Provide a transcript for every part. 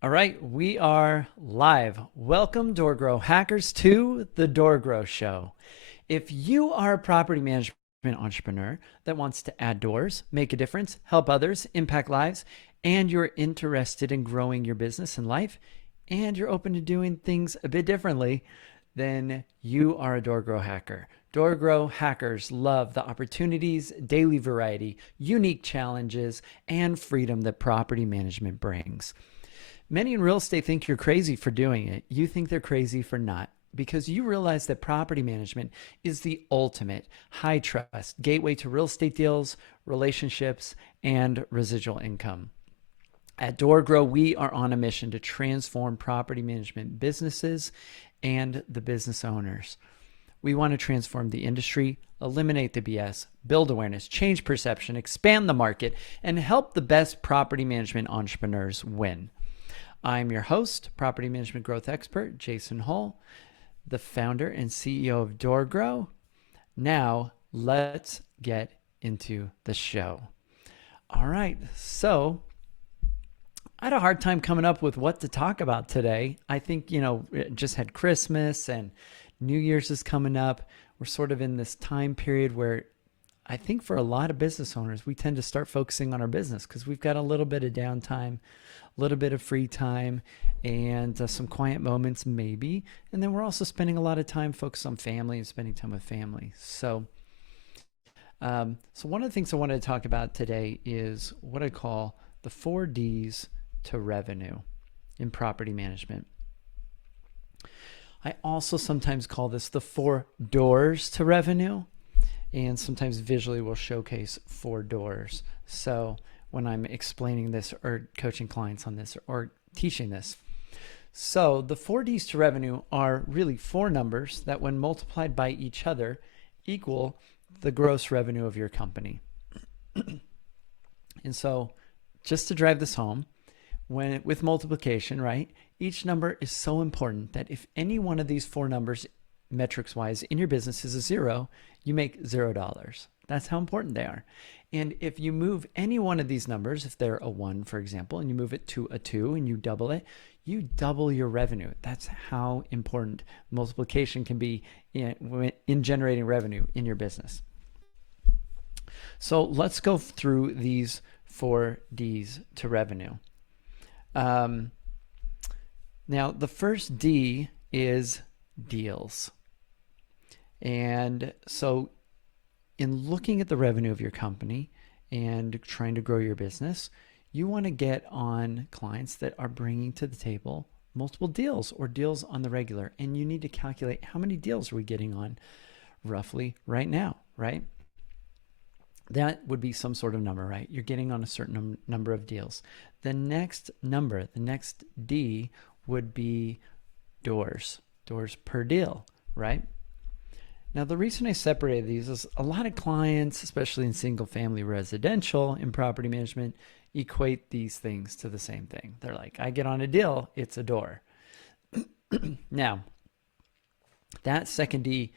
All right, we are live. Welcome, DoorGrow hackers, to the DoorGrow Show. If you are a property management entrepreneur that wants to add doors, make a difference, help others, impact lives, and you're interested in growing your business and life, and you're open to doing things a bit differently, then you are a DoorGrow hacker. DoorGrow hackers love the opportunities, daily variety, unique challenges, and freedom that property management brings. Many in real estate think you're crazy for doing it. You think they're crazy for not, because you realize that property management is the ultimate high trust gateway to real estate deals, relationships, and residual income. At DoorGrow, we are on a mission to transform property management businesses and the business owners. We want to transform the industry, eliminate the BS, build awareness, change perception, expand the market, and help the best property management entrepreneurs win. I'm your host, property management growth expert, Jason Hull, the founder and CEO of DoorGrow. Now, let's get into the show. All right, so I had a hard time coming up with what to talk about today. I think, just had Christmas and New Year's is coming up. We're sort of in this time period where I think for a lot of business owners, we tend to start focusing on our business because we've got a little bit of downtime, a little bit of free time, and some quiet moments maybe. And then we're also spending a lot of time focused on family and spending time with family. So one of the things I wanted to talk about today is what I call the 4 Ds to revenue in property management. I also sometimes call this the 4 doors to revenue, and sometimes visually we'll showcase 4 doors. So when I'm explaining this or coaching clients on this or teaching this. So the 4 Ds to revenue are really 4 numbers that when multiplied by each other equal the gross revenue of your company. And so just to drive this home, with multiplication, right, each number is so important that if any one of these 4 numbers metrics wise in your business is a 0, you make $0. That's how important they are. And if you move any one of these numbers, if they're a 1, for example, and you move it to a 2 and you double it, you double your revenue. That's how important multiplication can be in generating revenue in your business. So let's go through these 4 Ds to revenue. Now, the first D is deals. And so in looking at the revenue of your company and trying to grow your business, you want to get on clients that are bringing to the table multiple deals or deals on the regular. And you need to calculate how many deals are we getting on roughly right now, right? That would be some sort of number, right? You're getting on a certain number of deals. The next number, the next D would be doors per deal, right? Now, the reason I separated these is a lot of clients, especially in single family residential in property management, equate these things to the same thing. They're like, I get on a deal, it's a door. Now, that second D,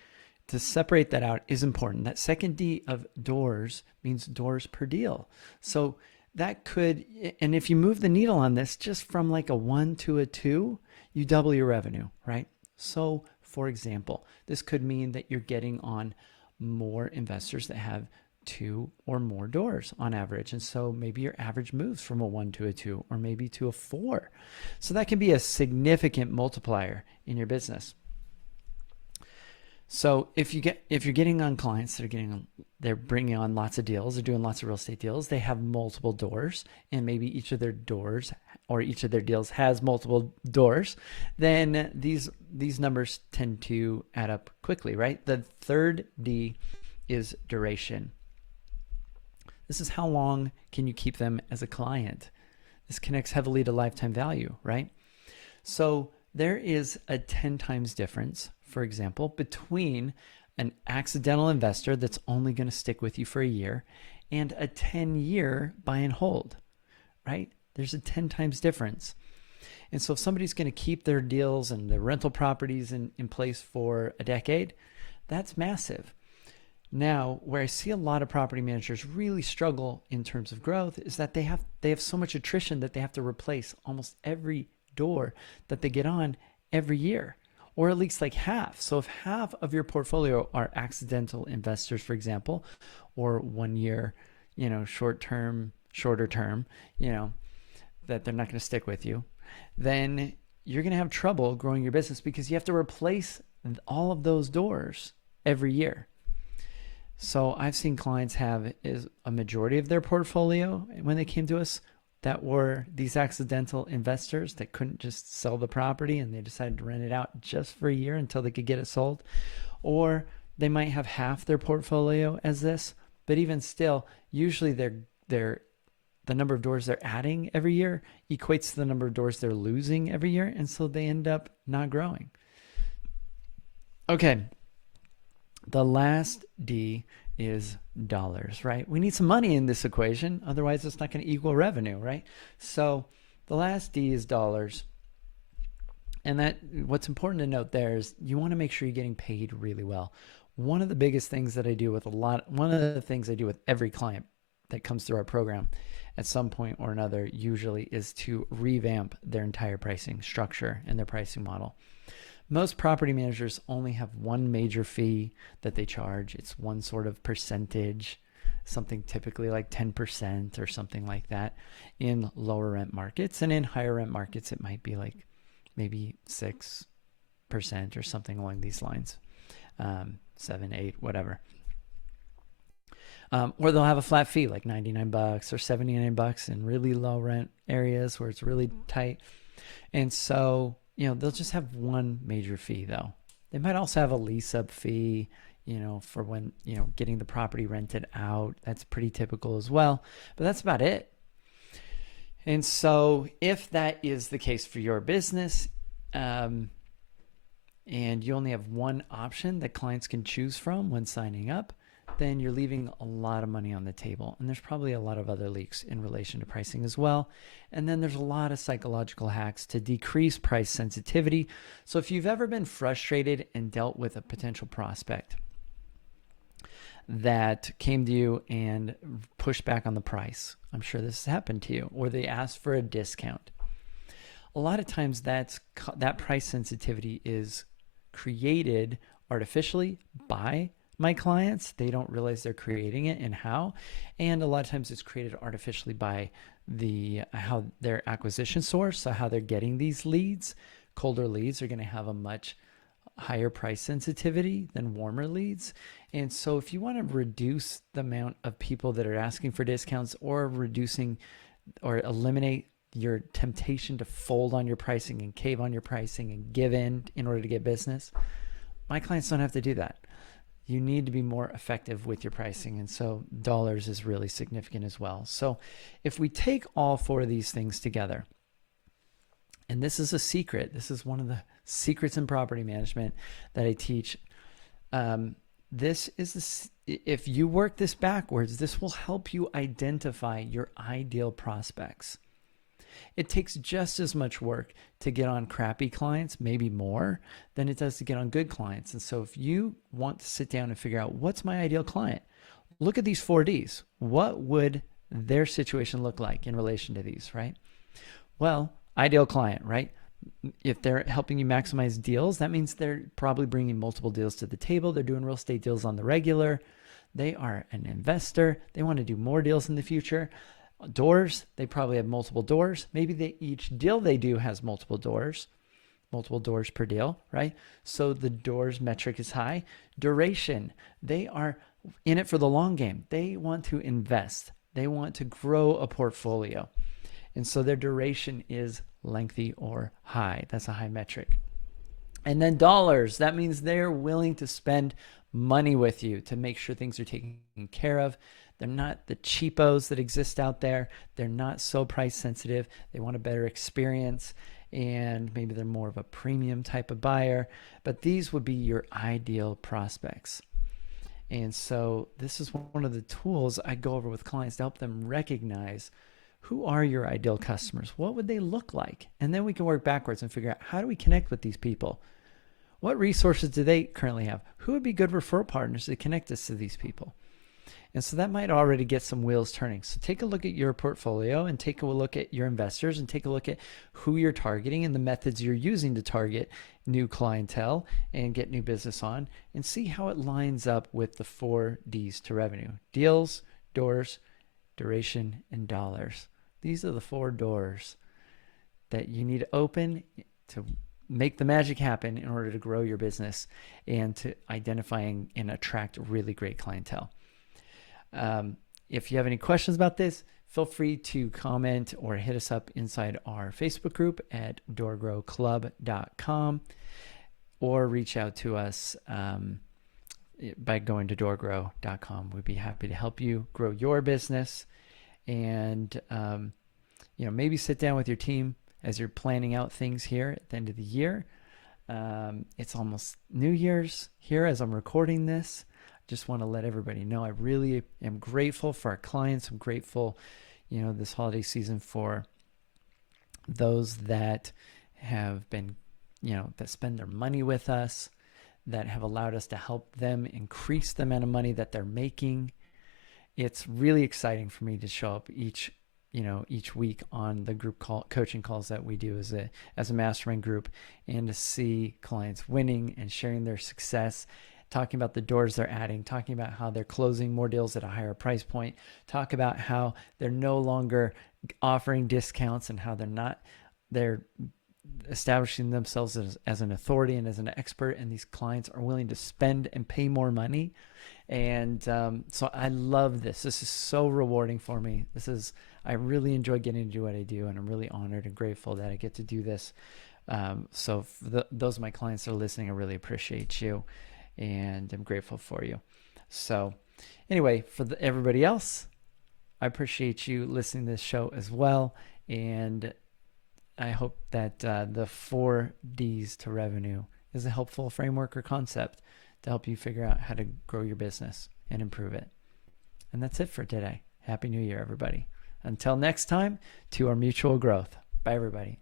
to separate that out, is important. That second D of doors means doors per deal. So that could, and if you move the needle on this just from like a 1 to a 2, you double your revenue, right? So for example, this could mean that you're getting on more investors that have 2 or more doors on average. And so maybe your average moves from a 1 to a 2 or maybe to a 4. So that can be a significant multiplier in your business. So if you're getting on clients that they're bringing on lots of deals, they're doing lots of real estate deals, they have multiple doors, and maybe each of their doors or each of their deals has multiple doors, then these numbers tend to add up quickly, right? The third D is duration. This is how long can you keep them as a client. This connects heavily to lifetime value, right? So there is a 10 times difference, for example, between an accidental investor that's only going to stick with you for a year and a 10-year buy and hold, right? There's a 10 times difference. And so if somebody's going to keep their deals and their rental properties in place for a decade, that's massive. Now, where I see a lot of property managers really struggle in terms of growth is that they have so much attrition that they have to replace almost every door that they get on every year, or at least like half. So if half of your portfolio are accidental investors, for example, or 1 year, shorter term, that they're not going to stick with you, then you're going to have trouble growing your business because you have to replace all of those doors every year. So I've seen clients have a majority of their portfolio when they came to us that were these accidental investors that couldn't just sell the property and they decided to rent it out just for a year until they could get it sold. Or they might have half their portfolio as this, but even still, usually the number of doors they're adding every year equates to the number of doors they're losing every year, and so they end up not growing. Okay. The last D is dollars, right? We need some money in this equation. Otherwise, it's not going to equal revenue, right? So the last D is dollars. And that what's important to note there is you want to make sure you're getting paid really well. One of the biggest things that I do with one of the things I do with every client that comes through our program at some point or another usually is to revamp their entire pricing structure and their pricing model. Most property managers only have one major fee that they charge. It's one sort of percentage, something typically like 10% or something like that in lower rent markets. And in higher rent markets, it might be like maybe 6% or something along these lines, 7, 8, whatever. Or they'll have a flat fee like $99 or $79 in really low rent areas where it's really tight. And so they'll just have one major fee though. They might also have a lease up fee, for when, getting the property rented out. That's pretty typical as well, but that's about it. And so if that is the case for your business, and you only have one option that clients can choose from when signing up, then you're leaving a lot of money on the table. And there's probably a lot of other leaks in relation to pricing as well. And then there's a lot of psychological hacks to decrease price sensitivity. So if you've ever been frustrated and dealt with a potential prospect that came to you and pushed back on the price, I'm sure this has happened to you, or they asked for a discount. A lot of times that price sensitivity is created artificially by my clients. They don't realize they're creating it and how. And a lot of times it's created artificially by how their acquisition source, so how they're getting these leads. Colder leads are going to have a much higher price sensitivity than warmer leads. And so if you want to reduce the amount of people that are asking for discounts, or reducing or eliminate your temptation to fold on your pricing and cave on your pricing and give in order to get business, my clients don't have to do that. You need to be more effective with your pricing. And so dollars is really significant as well. So if we take all four of these things together, and this is a secret, this is one of the secrets in property management that I teach. If you work this backwards, this will help you identify your ideal prospects. It takes just as much work to get on crappy clients, maybe more, than it does to get on good clients. And so if you want to sit down and figure out what's my ideal client, look at these 4 Ds. What would their situation look like in relation to these, right? Well, ideal client, right? If they're helping you maximize deals, that means they're probably bringing multiple deals to the table. They're doing real estate deals on the regular. They are an investor. They want to do more deals in the future. Doors, they probably have multiple doors. Maybe each deal they do has multiple doors per deal, right? So the doors metric is high. Duration, they are in it for the long game. They want to invest. They want to grow a portfolio. And so their duration is lengthy or high. That's a high metric. And then dollars, that means they're willing to spend money with you to make sure things are taken care of. They're not the cheapos that exist out there. They're not so price sensitive. They want a better experience, and maybe they're more of a premium type of buyer. But these would be your ideal prospects. And so this is one of the tools I go over with clients to help them recognize who are your ideal customers. What would they look like? And then we can work backwards and figure out, how do we connect with these people? What resources do they currently have? Who would be good referral partners to connect us to these people? And so that might already get some wheels turning. So take a look at your portfolio and take a look at your investors and take a look at who you're targeting and the methods you're using to target new clientele and get new business on, and see how it lines up with the 4 D's to revenue: deals, doors, duration, and dollars. These are the 4 doors that you need to open to make the magic happen in order to grow your business and to identify and attract really great clientele. If you have any questions about this, feel free to comment or hit us up inside our Facebook group at doorgrowclub.com, or reach out to us by going to doorgrow.com. We'd be happy to help you grow your business, and maybe sit down with your team as you're planning out things here at the end of the year. It's almost New Year's here as I'm recording this. Just want to let everybody know I really am grateful for our clients. I'm grateful, this holiday season for those that have been, that spend their money with us, that have allowed us to help them increase the amount of money that they're making. It's really exciting for me to show up each week on the group coaching calls that we do as a mastermind group, and to see clients winning and sharing their success, talking about the doors they're adding, talking about how they're closing more deals at a higher price point, talk about how they're no longer offering discounts and how they're establishing themselves as an authority and as an expert, and these clients are willing to spend and pay more money. And so I love this. This is so rewarding for me. I really enjoy getting to do what I do, and I'm really honored and grateful that I get to do this. So for those of my clients that are listening, I really appreciate you, and I'm grateful for you. So anyway, for everybody else, I appreciate you listening to this show as well. And I hope that the 4 D's to revenue is a helpful framework or concept to help you figure out how to grow your business and improve it. And that's it for today. Happy New Year, everybody. Until next time, to our mutual growth. Bye, everybody.